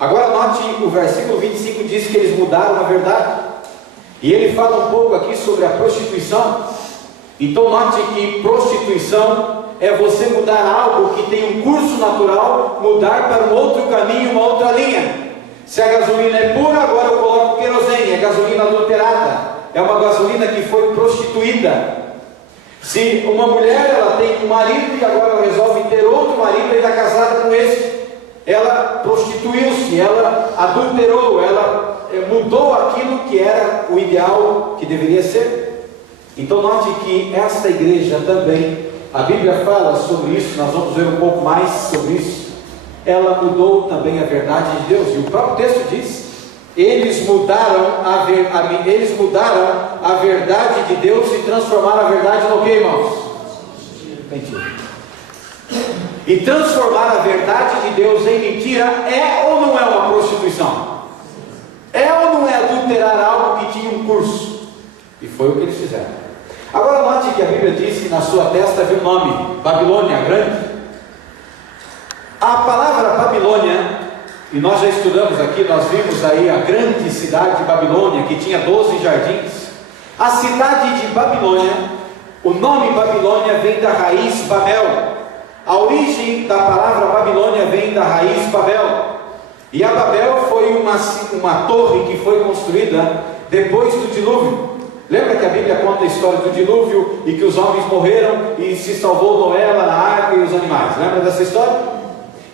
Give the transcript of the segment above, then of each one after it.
Agora note, o versículo 25 diz que eles mudaram a verdade, e ele fala um pouco aqui sobre a prostituição. Então note que prostituição é você mudar algo que tem um curso natural, mudar para um outro caminho, uma outra linha. Se a gasolina é pura, agora eu coloco querosene, é gasolina adulterada, é uma gasolina que foi prostituída. Se uma mulher ela tem um marido e agora ela resolve ter outro marido e está casada com esse, ela prostituiu-se, ela adulterou, ela mudou aquilo que era o ideal que deveria ser. Então note que esta igreja também, a Bíblia fala sobre isso, nós vamos ver um pouco mais sobre isso. Ela mudou também a verdade de Deus, e o próprio texto diz: eles mudaram a verdade de Deus e transformaram a verdade no que, irmãos? Mentira. E transformar a verdade de Deus em mentira é ou não é uma prostituição? É ou não é adulterar algo que tinha um curso? E foi o que eles fizeram. Agora note que a Bíblia diz que na sua testa havia um nome: Babilônia Grande. A palavra Babilônia, e nós já estudamos aqui, nós vimos aí a grande cidade de Babilônia, que tinha 12 jardins. A cidade de Babilônia, o nome Babilônia vem da raiz Babel. A origem da palavra Babilônia vem da raiz Babel. E a Babel foi uma torre que foi construída depois do dilúvio. Lembra que a Bíblia conta a história do dilúvio e que os homens morreram e se salvou Noé, a arca e os animais? Lembra dessa história?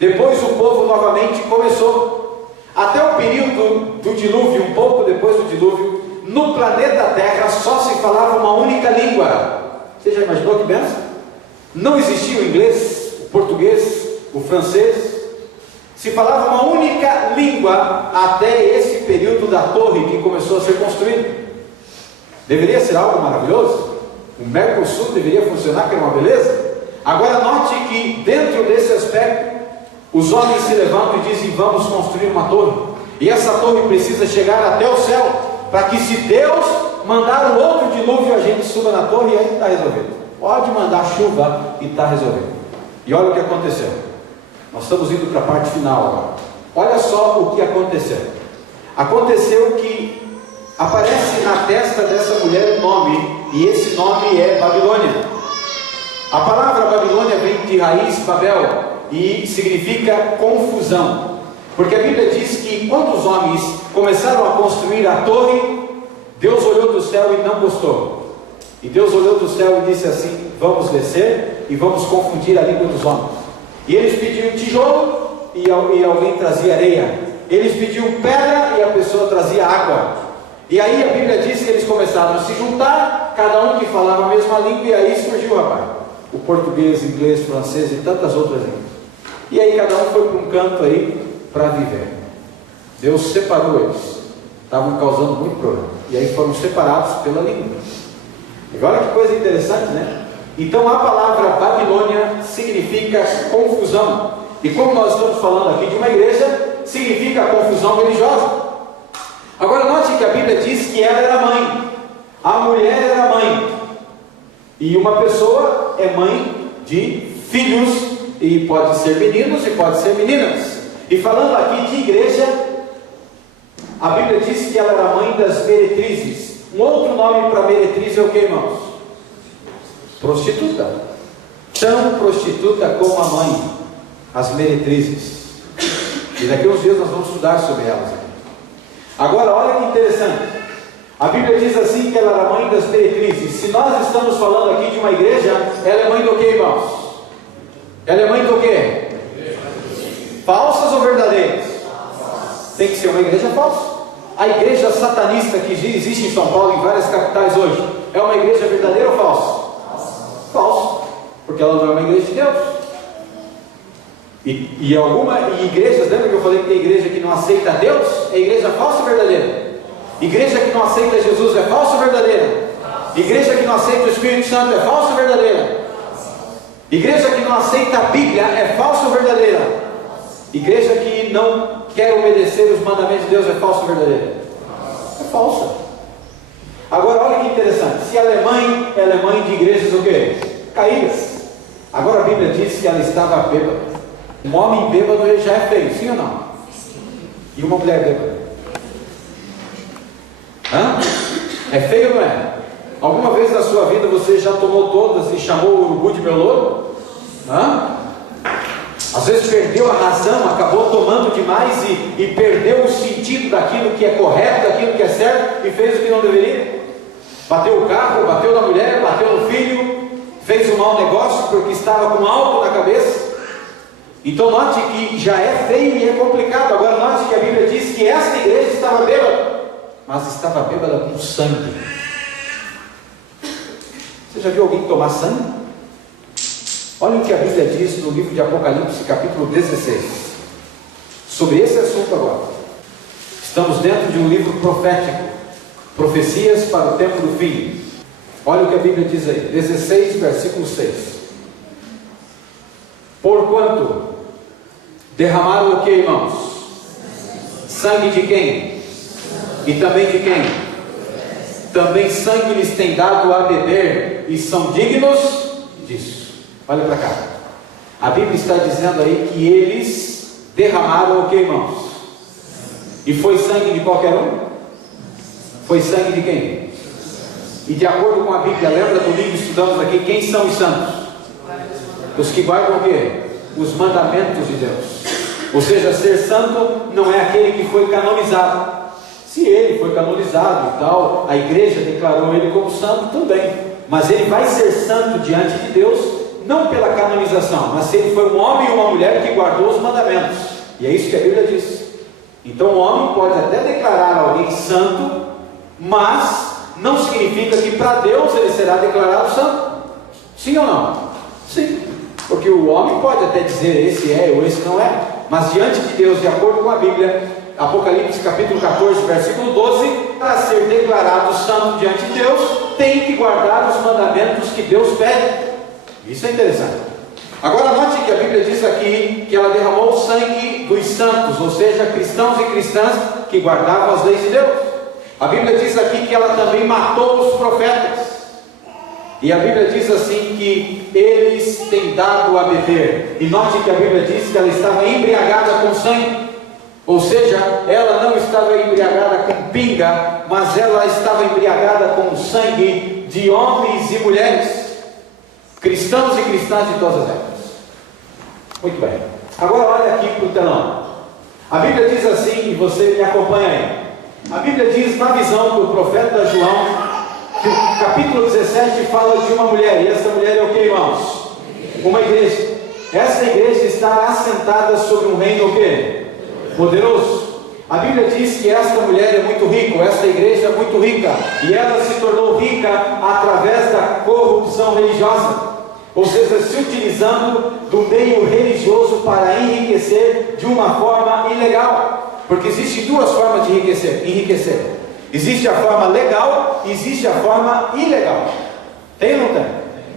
Depois o povo novamente começou. Até o período do dilúvio, um pouco depois do dilúvio, no planeta Terra só se falava uma única língua. Você já imaginou que benção? Não existia o inglês, o português, o francês. Se falava uma única língua até esse período da torre que começou a ser construída. Deveria ser algo maravilhoso. O Mercosul deveria funcionar, que era uma beleza. Agora note que dentro desse aspecto, os homens se levantam e dizem: vamos construir uma torre, e essa torre precisa chegar até o céu, para que se Deus mandar um outro dilúvio, a gente suba na torre e aí está resolvido. Pode mandar chuva e está resolvido. E olha o que aconteceu. Nós estamos indo para a parte final agora. Olha só o que aconteceu. Aconteceu que aparece na testa dessa mulher um nome, e esse nome é Babilônia. A palavra Babilônia vem de raiz Babel e significa confusão, porque a Bíblia diz que quando os homens começaram a construir a torre, Deus olhou do céu e não gostou. E Deus olhou do céu e disse assim: vamos descer e vamos confundir a língua dos homens. E eles pediam tijolo e alguém trazia areia. Eles pediam pedra e a pessoa trazia água. E aí a Bíblia diz que eles começaram a se juntar, cada um que falava a mesma língua, e aí surgiu, rapaz, o português, inglês, francês e tantas outras línguas. E aí cada um foi para um canto aí para viver. Deus separou eles. Estavam causando muito problema. E aí foram separados pela língua. Agora que coisa interessante, né? Então a palavra Babilônia significa confusão. E como nós estamos falando aqui de uma igreja, significa confusão religiosa. Agora note que a Bíblia diz que ela era mãe. A mulher era mãe. E uma pessoa é mãe de filhos. E pode ser meninos e pode ser meninas. E falando aqui de igreja, a Bíblia diz que ela era mãe das meretrizes. Um outro nome para meretriz é o que, irmãos? Prostituta. Tão prostituta como a mãe, as meretrizes. E daqui a uns dias nós vamos estudar sobre elas. Agora olha que interessante. A Bíblia diz assim que ela era mãe das meretrizes. Se nós estamos falando aqui de uma igreja, ela é mãe do que, irmãos? Ela é mãe do quê? Falsas ou verdadeiras? Tem que ser uma igreja falsa. A igreja satanista que existe em São Paulo, em várias capitais hoje, é uma igreja verdadeira ou falsa? Falsa. Porque ela não é uma igreja de Deus. E igrejas, lembra que eu falei que tem igreja que não aceita Deus? É igreja falsa ou verdadeira? Igreja que não aceita Jesus é falsa ou verdadeira? Igreja que não aceita o Espírito Santo é falsa ou verdadeira? Igreja que não aceita a Bíblia é falsa ou verdadeira? Igreja que não quer obedecer os mandamentos de Deus é falsa ou verdadeira? É falsa. Agora olha que interessante. Se ela é mãe de igrejas o quê? Caídas. Agora a Bíblia diz que ela estava bêbada. Um homem bêbado já é feio, sim ou não? E uma mulher bêbada. Hã? É feio ou não é? Alguma vez na sua vida você já tomou todas e chamou o urubu de meu louro? Hã? Às vezes perdeu a razão, acabou tomando demais e perdeu o sentido daquilo que é correto, daquilo que é certo, e fez o que não deveria. Bateu o carro, bateu na mulher, bateu no filho, fez um mau negócio porque estava com álcool na cabeça. Então note que já é feio e é complicado. Agora note que a Bíblia diz que esta igreja estava bêbada, mas estava bêbada com sangue. Você já viu alguém tomar sangue? Olha o que a Bíblia diz no livro de Apocalipse, capítulo 16, sobre esse assunto agora. Estamos dentro de um livro profético, profecias para o tempo do fim. Olha o que a Bíblia diz aí, 16, versículo 6. Porquanto derramaram o que, irmãos? Sangue de quem? E também de quem? Também sangue lhes tem dado a beber, e são dignos disso. Olha para cá. A Bíblia está dizendo aí que eles derramaram o que, irmãos? E foi sangue de qualquer um? Foi sangue de quem? E de acordo com a Bíblia, lembra domingo estudamos aqui, quem são os santos? Os que guardam o quê? Os mandamentos de Deus. Ou seja, ser santo não é aquele que foi canonizado. Se ele foi canonizado e tal, a igreja declarou ele como santo também. Mas ele vai ser santo diante de Deus não pela canonização, mas se ele foi um homem ou uma mulher que guardou os mandamentos. E é isso que a Bíblia diz. Então o homem pode até declarar alguém santo, mas não significa que para Deus ele será declarado santo. Sim ou não? Sim. Porque o homem pode até dizer esse é ou esse não é, mas diante de Deus, de acordo com a Bíblia, Apocalipse capítulo 14, versículo 12, para ser declarado santo diante de Deus, tem que guardar os mandamentos que Deus pede. Isso é interessante. Agora note que a Bíblia diz aqui que ela derramou o sangue dos santos, ou seja, cristãos e cristãs que guardavam as leis de Deus. A Bíblia diz aqui que ela também matou os profetas. E a Bíblia diz assim que eles têm dado a beber. E note que a Bíblia diz que ela estava embriagada com sangue. Ou seja, ela não estava embriagada com pinga, mas ela estava embriagada com sangue de homens e mulheres, cristãos e cristãs de todas as épocas. Muito bem. Agora olha aqui para o telão. A Bíblia diz assim, e você me acompanha aí. A Bíblia diz na visão do profeta João, que o capítulo 17 fala de uma mulher. E essa mulher é o que, irmãos? Uma igreja. Essa igreja está assentada sobre um reino o quê? Poderoso. A Bíblia diz que esta mulher é muito rica, esta igreja é muito rica, e ela se tornou rica através da corrupção religiosa. Ou seja, se utilizando do meio religioso para enriquecer de uma forma ilegal. Porque existem duas formas de enriquecer. Existe a forma legal e existe a forma ilegal. Tem ou não tem?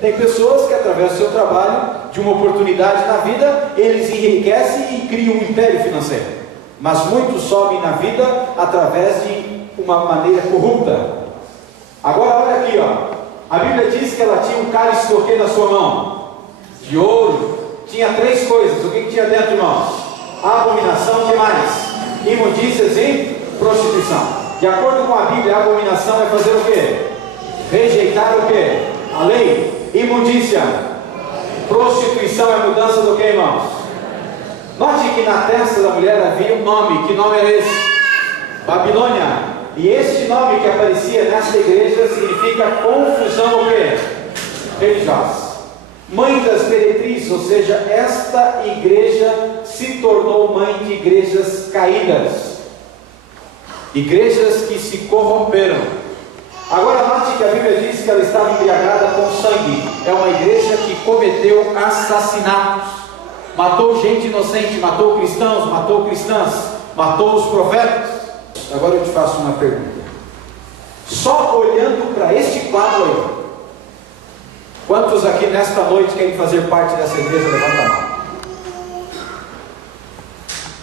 Tem pessoas que através do seu trabalho, de uma oportunidade na vida, eles enriquecem e criam um império financeiro. Mas muitos sobem na vida através de uma maneira corrupta. Agora olha aqui, ó. A Bíblia diz que ela tinha um cálice do que na sua mão? De ouro. Tinha três coisas. O que tinha dentro, irmãos? Abominação, o que mais? Imundícias e prostituição. De acordo com a Bíblia, a abominação é fazer o quê? Rejeitar o quê? A lei. Imundícia. Prostituição é mudança do que, irmãos? Note que na testa da mulher havia um nome. Que nome era esse? Babilônia. E este nome que aparecia nesta igreja significa confusão o quê? Religiosa. Mãe das meretrizes, ou seja, esta igreja se tornou mãe de igrejas caídas. Igrejas que se corromperam. Agora note que a Bíblia diz que ela estava embriagada com sangue. É uma igreja que cometeu assassinatos. Matou gente inocente, matou cristãos, matou cristãs, matou os profetas. Agora eu te faço uma pergunta. Só olhando para este quadro aí, quantos aqui nesta noite querem fazer parte dessa igreja? Levanta a mão.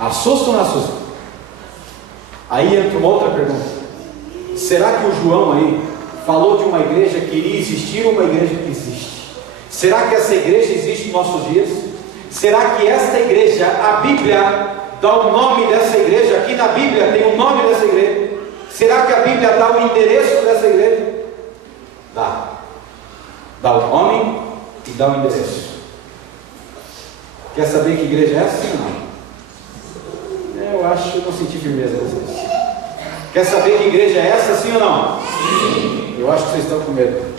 Assusta ou não assusta? Aí entra uma outra pergunta. Será que o João aí falou de uma igreja que iria existir ou uma igreja que existe? Será que essa igreja existe nos nossos dias? Será que esta igreja, a Bíblia dá o nome dessa igreja? Aqui na Bíblia tem o nome dessa igreja. Será que a Bíblia dá o endereço dessa igreja? Dá. Dá o nome e dá o endereço. Quer saber que igreja é essa? Sim ou não? Eu acho que eu não senti firmeza vocês. Quer saber que igreja é essa? Sim ou não? Sim. Eu acho que vocês estão com medo.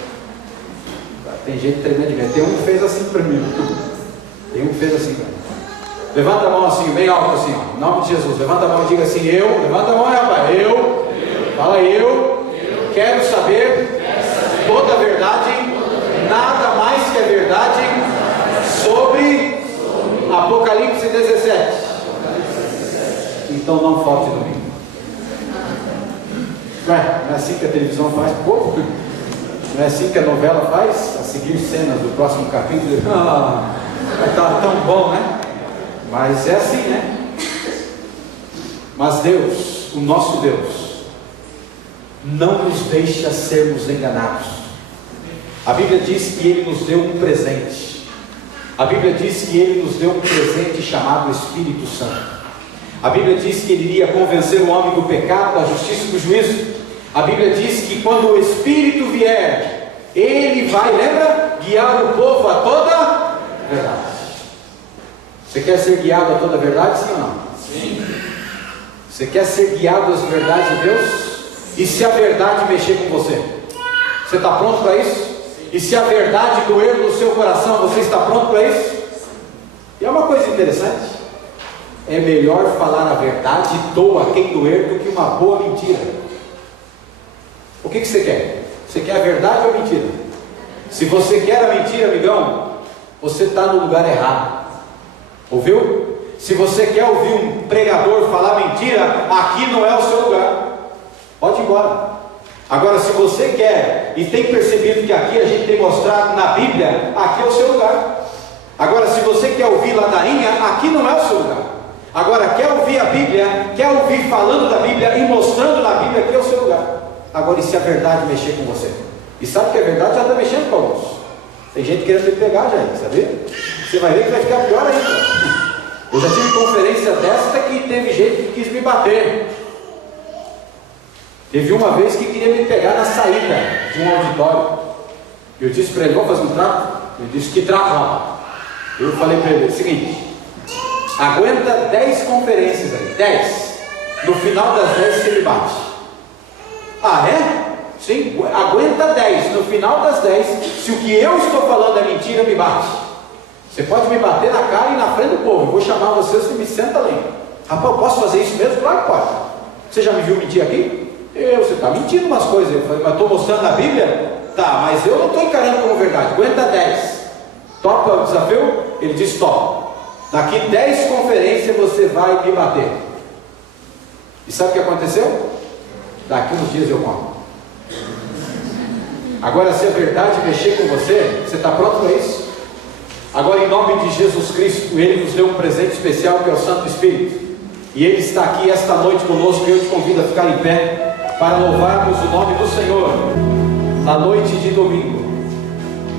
Tem gente tremendo de medo. Tem um que fez assim para mim. Tem um que fez assim para mim. Levanta a mão assim, bem alto assim, ó. Em nome de Jesus. Levanta a mão e diga assim: eu. Levanta a mão, rapaz. Eu. Fala eu. Quero saber toda a verdade, nada mais que a verdade sobre Apocalipse 17. Então não falte domingo. Ué, não é assim que a televisão faz, povo? Não é assim que a novela faz? A seguir cenas do próximo capítulo. Vai estar tão bom, né? Mas é assim, né? Mas Deus, o nosso Deus, não nos deixa sermos enganados. A Bíblia diz que Ele nos deu um presente. A Bíblia diz que Ele nos deu um presente chamado Espírito Santo. A Bíblia diz que Ele iria convencer o homem do pecado, da justiça e do juízo. A Bíblia diz que quando o Espírito vier, Ele vai, lembra? Guiar o povo a toda verdade. Você quer ser guiado a toda verdade, sim ou não? Sim. Você quer ser guiado às verdades de Deus? E se a verdade mexer com você? Você está pronto para isso? E se a verdade doer no seu coração, você está pronto para isso? E é uma coisa interessante. É melhor falar a verdade, doa quem doer, do que uma boa mentira. O que você quer? Você quer a verdade ou a mentira? Se você quer a mentira, amigão, você está no lugar errado. Ouviu? Se você quer ouvir um pregador falar mentira, aqui não é o seu lugar. Pode ir embora. Agora, se você quer e tem percebido que aqui a gente tem mostrado na Bíblia, aqui é o seu lugar. Agora, se você quer ouvir ladainha, aqui não é o seu lugar. Agora, quer ouvir a Bíblia, quer ouvir falando da Bíblia e mostrando na Bíblia, aqui é o seu lugar. Agora, e se a verdade mexer com você? E sabe que a verdade já está mexendo com alguns. Tem gente querendo me pegar já aí, sabia? Você vai ver que vai ficar pior ainda. Eu já tive conferência desta que teve gente que quis me bater. Teve uma vez que queria me pegar na saída de um auditório. Eu disse para ele: vamos fazer um trato? Ele disse: que trato, rapaz? Eu falei para ele o seguinte: aguenta 10 conferências aí, 10. No final das 10 você me bate. Ah, é? Sim, aguenta 10. No final das 10, se o que eu estou falando é mentira, me bate. Você pode me bater na cara e na frente do povo. Eu vou chamar você me senta ali. Rapaz, eu posso fazer isso mesmo? Claro que pode. Você já me viu mentir aqui? Você está mentindo umas coisas. Eu falei: mas estou mostrando na Bíblia? Tá, mas eu não estou encarando como verdade. Aguenta 10. Topa o desafio? Ele disse: topa. Daqui 10 conferências você vai me bater. E sabe o que aconteceu? Daqui uns dias eu conto. Agora, se a verdade mexer com você, você está pronto para isso? Agora, em nome de Jesus Cristo, Ele nos deu um presente especial, que é o Santo Espírito. E Ele está aqui esta noite conosco. E eu te convido a ficar em pé para louvarmos o nome do Senhor. Na noite de domingo,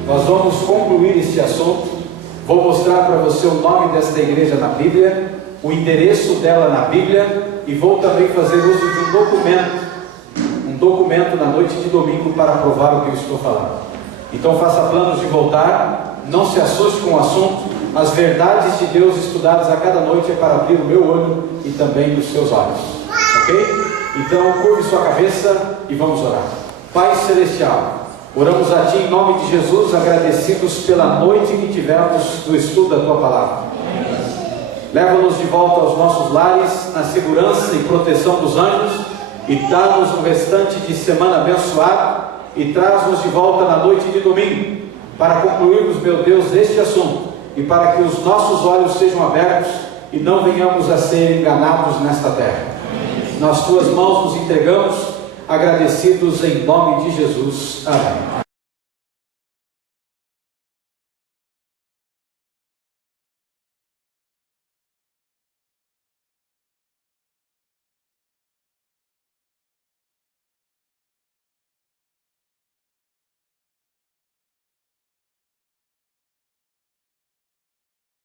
nós vamos concluir este assunto. Vou mostrar para você o nome desta igreja na Bíblia, o endereço dela na Bíblia, e vou também fazer uso de um documento na noite de domingo para provar o que eu estou falando. Então faça planos de voltar, não se assuste com o assunto. As verdades de Deus estudadas a cada noite é para abrir o meu olho e também os seus olhos, ok? Então curve sua cabeça e vamos orar. Pai Celestial, oramos a Ti em nome de Jesus, agradecidos pela noite que tivemos do estudo da Tua Palavra. Leva-nos de volta aos nossos lares, na segurança e proteção dos anjos, e dá-nos um restante de semana abençoado, e traz-nos de volta na noite de domingo, para concluirmos, meu Deus, este assunto, e para que os nossos olhos sejam abertos, e não venhamos a ser enganados nesta terra. Nas Tuas mãos nos entregamos, agradecidos em nome de Jesus. Amém.